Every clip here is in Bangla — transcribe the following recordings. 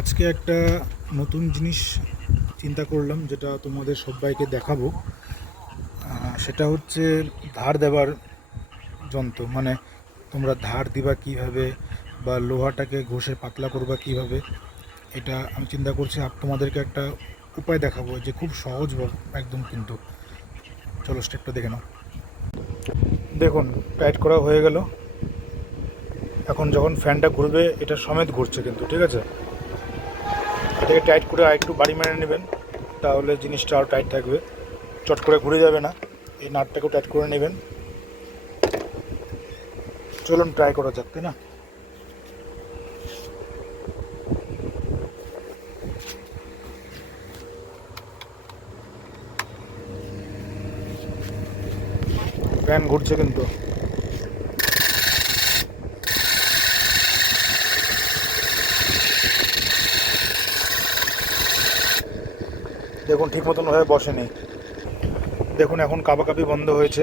আজকে একটা নতুন জিনিস চিন্তা করলাম, যেটা তোমাদের সবাইকে দেখাবো। সেটা হচ্ছে ধার দেওয়ার যন্ত্র। মানে তোমরা ধার দিবা কিভাবে, বা লোহাটাকে ঘষে পাতলা করবা কিভাবে, এটা আমি চিন্তা করছি। তোমাদেরকে একটা উপায় দেখাবো, যে খুব সহজ একদম। কিন্তু চলো স্টেপটা দেখে নাও। দেখুন, টাইট করা হয়ে গেল। এখন যখন ফ্যানটা ঘুরবে, এটা সমেত ঘুরছে কিন্তু, ঠিক আছে? এটাকে টাইট করে আর একটু বাড়ি মেরে নেবেন, তাহলে জিনিসটা আরও টাইট থাকবে, চট করে ঘুরে যাবে না। এই নাটটাকেও টাইট করে নেবেন। চলুন ট্রাই করা যাক, তাই না? ফ্যান ঘুরছে কিন্তু। দেখুন, ঠিক মতন ভাবে বসেনি। দেখুন, এখন কাঁপাকাঁপি বন্ধ হয়েছে।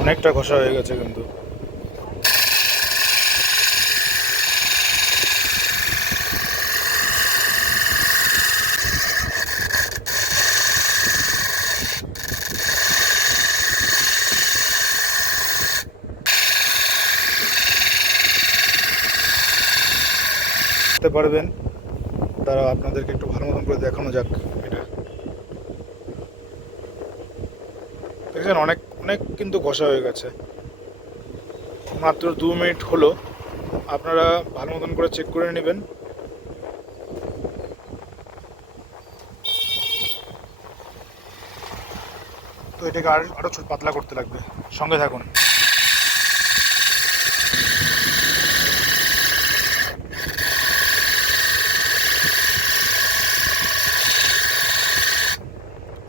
অনেকটা ঘষা হয়ে গেছে কিন্তু। বুঝতে পারবেন, তারা আপনাদেরকে একটু ভালো মতন করে দেখানো যাক এটা। দেখছেন, অনেক অনেক কিন্তু ঘষা হয়ে গেছে। মাত্র 2 মিনিট হলো। আপনারা ভালো মতন করে চেক করে নেবেন। তো এটাকে আরও ছোট পাতলা করতে লাগবে। সঙ্গে থাকুন।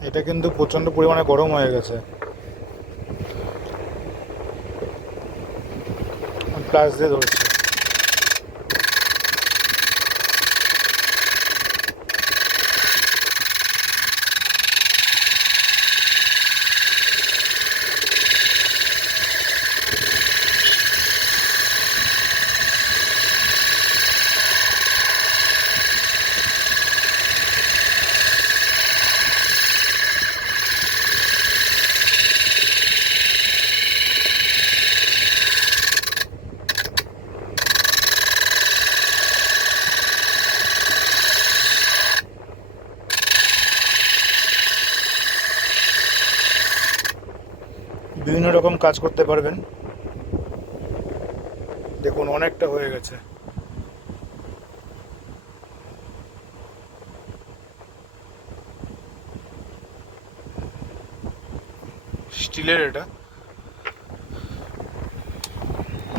এটা কিন্তু প্রচণ্ড পরিমাণে গরম হয়ে গেছে। প্লাস দিয়ে ধরছে। বিভিন্ন রকম কাজ করতে পারবেন। দেখুন, অনেকটা হয়ে গেছে। স্টিলের এটা।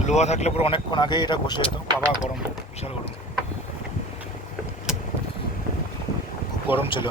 লোহা থাকলে পরে অনেকক্ষণ আগেই এটা ঘষে যেত। বাবা গরম, বিশাল গরম, খুব গরম ছিল।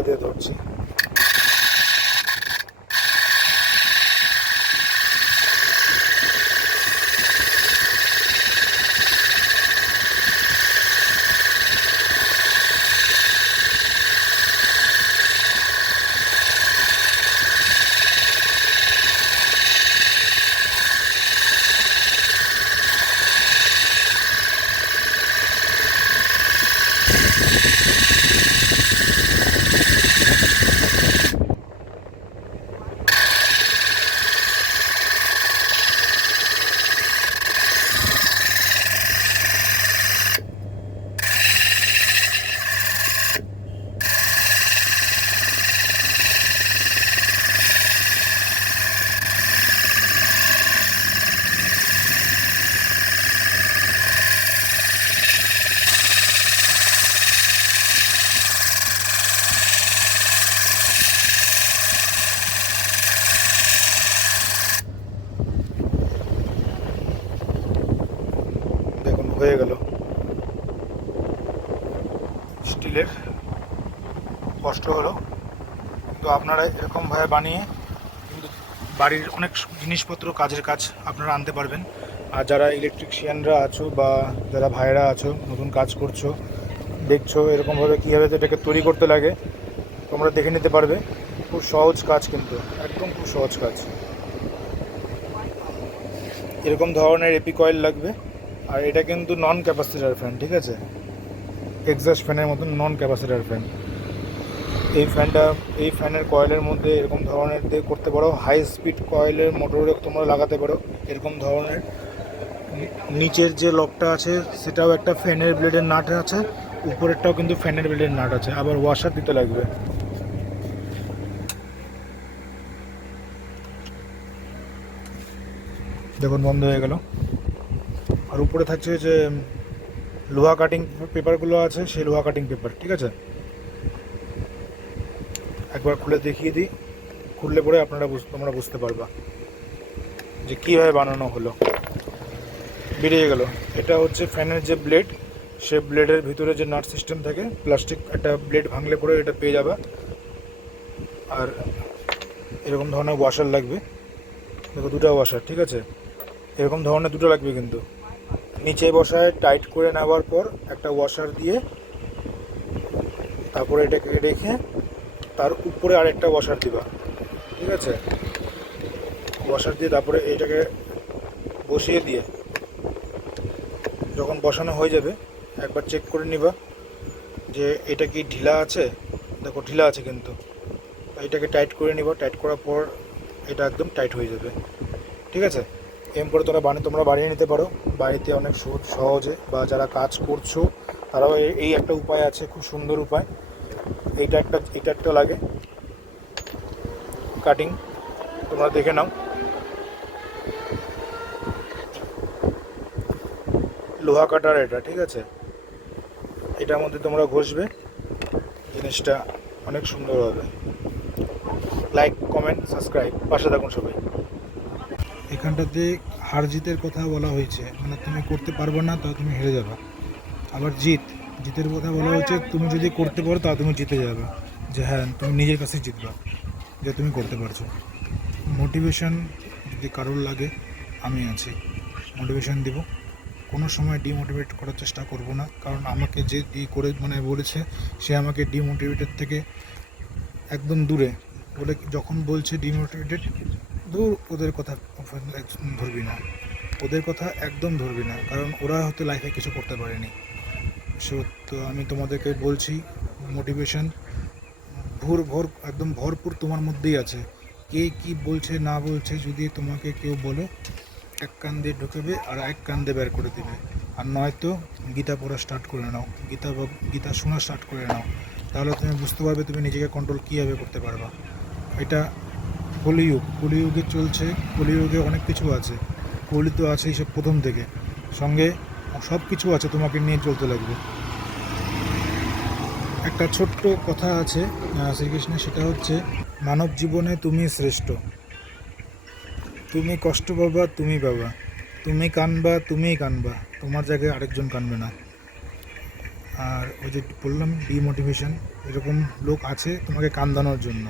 ক্যামেরা দিয়ে ধরছি। দেখুন হয়ে গেল স্টিলের। কষ্ট হলো, কিন্তু আপনারা এরকমভাবে বানিয়ে কিন্তু বাড়ির অনেক জিনিসপত্র কাজের কাজ আপনারা আনতে পারবেন। আর যারা ইলেকট্রিশিয়ানরা আছো বা যারা ভাইরা আছো নতুন কাজ করছো, দেখছো এরকমভাবে কীভাবে এটাকে তৈরি করতে লাগে, তোমরা দেখে নিতে পারবে। খুব সহজ কাজ, কিন্তু একদম খুব সহজ কাজ। এরকম ধরনের এপি কয়েল লাগবে। আর এটা কিন্তু নন ক্যাপাসিটার ফ্যান, ঠিক আছে, এক্সস্ট ফ্যানের মতন নন ক্যাপাসিটার ফ্যান। এই ফ্যানের কয়েলের মধ্যে এরকম ধরনের দিয়ে করতে পারো। হাই স্পিড কয়েলের মোটরে তোমরা লাগাতে পারো এরকম ধরনের। নিচের যে লকটা আছে সেটাও একটা ফ্যানের ব্লেডের নাট আছে, উপরেরটাও কিন্তু ফ্যানের ব্লেডের নাট আছে। আবার ওয়াশার দিতে লাগবে। দেখুন বন্ধ হয়ে গেল। আর উপরে থাকছে যে লোহা কাটিং পেপারগুলো আছে, সেই লোহা কাটিং পেপার, ঠিক আছে। একবার খুলে দেখিয়ে দিই, খুললে পরে তোমরা বুঝতে পারবা যে কীভাবে বানানো হলো। বেরিয়ে গেল। এটা হচ্ছে ফ্যানের যে ব্লেড, সে ব্লেডের ভিতরে যে নাট সিস্টেম থাকে, প্লাস্টিক একটা ব্লেড ভাঙলে পরে এটা পেয়ে যাবা। আর এরকম ধরনের ওয়াশার লাগবে, দেখো দুটো ওয়াশার, ঠিক আছে, এরকম ধরনের দুটো লাগবে। কিন্তু নিচে বসায় টাইট করে নেওয়ার পর একটা ওয়াশার দিয়ে তারপরে এটাকে রেখে তার উপরে আরেকটা ওয়াশার দিবা, ঠিক আছে। ওয়াশার দিয়ে তারপরে এটাকে বসিয়ে দিয়ে যখন বসানো হয়ে যাবে একবার চেক করে নিবা যে এটা কি ঢিলা আছে। দেখো ঢিলা আছে, কিন্তু এটাকে টাইট করে নিবা। টাইট করার পর এটা একদম টাইট হয়ে যাবে, ঠিক আছে। এম করে তোমরা বানিয়ে নিতে পারো বাড়িতে অনেক সহজে। বা যারা কাজ করছো তারাও এই একটা উপায় আছে, খুব সুন্দর উপায়। এটা একটা লাগে কাটিং, তোমরা দেখে নাও। লোহা কাটার এটা, ঠিক আছে। এটার মধ্যে তোমরা ঘষবে, জিনিসটা অনেক সুন্দর হবে। লাইক, কমেন্ট, সাবস্ক্রাইব, পাশে থাকুন সবাই। এখানটাতে হার জিতের কথা বলা হয়েছে, মানে তুমি করতে পারবে না তা তুমি হেরে যাবে। আবার জিতের কথা বলা হয়েছে, তুমি যদি করতে পারো তা তুমি জিতে যাবে, যে হ্যাঁ তুমি নিজের কাছে জিতবা, যে তুমি করতে পারছো। মোটিভেশন যদি কারোর লাগে আমি আছি, মোটিভেশন দিব। কোনো সময় ডিমোটিভেট করার চেষ্টা করব না, কারণ আমাকে যে বলেছে সে আমাকে ডিমোটিভেটের থেকে একদম দূরে বলে। যখন বলছে ডিমোটিভেটেড, দূর, ওদের কথা ধরবি না, ওদের কথা একদম ধরবি না, কারণ ওরা হয়তো লাইফে কিছু করতে পারেনি। তো আমি তোমাদেরকে বলছি, মোটিভেশন একদম ভরপুর তোমার মধ্যেই আছে। কে কি বলছে না বলছে যদি তোমাকে কেউ বলে, এক কান দিয়ে ঢুকবে আর এক কান দিয়ে বের করে দেবে। আর নয়তো গীতা পড়া স্টার্ট করে নাও, গীতা শোনা স্টার্ট করে নাও, তাহলে তুমি বুঝতে পারবে তুমি নিজেকে কন্ট্রোল কীভাবে করতে পারবা। এটা কলিযুগে চলছে, কলিযুগে অনেক কিছু আছে, কলি তো আছেই সব প্রথম থেকে, সঙ্গে সব কিছু আছে, তোমাকে নিয়ে চলতে লাগবে। একটা ছোট্ট কথা আছে শ্রীকৃষ্ণের, সেটা হচ্ছে মানব জীবনে তুমি শ্রেষ্ঠ। তুমি কষ্ট পাবা, তুমি পাবা, তুমি কানবা, তুমিই কানবা, তোমার জায়গায় আরেকজন কানবে না। আর ওই যে বললাম ডিমোটিভেশন, এরকম লোক আছে তোমাকে কান্দানোর জন্য,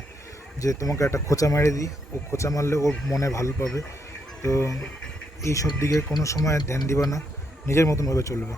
যে তোমাকে একটা খোঁচা মেরে দিই, ও খোঁচা মারলে ওর মনে ভালো পাবে। তো এই সব দিকে কোনো সময় ধ্যান দিবা না, নিজের মতনভাবে চলবে।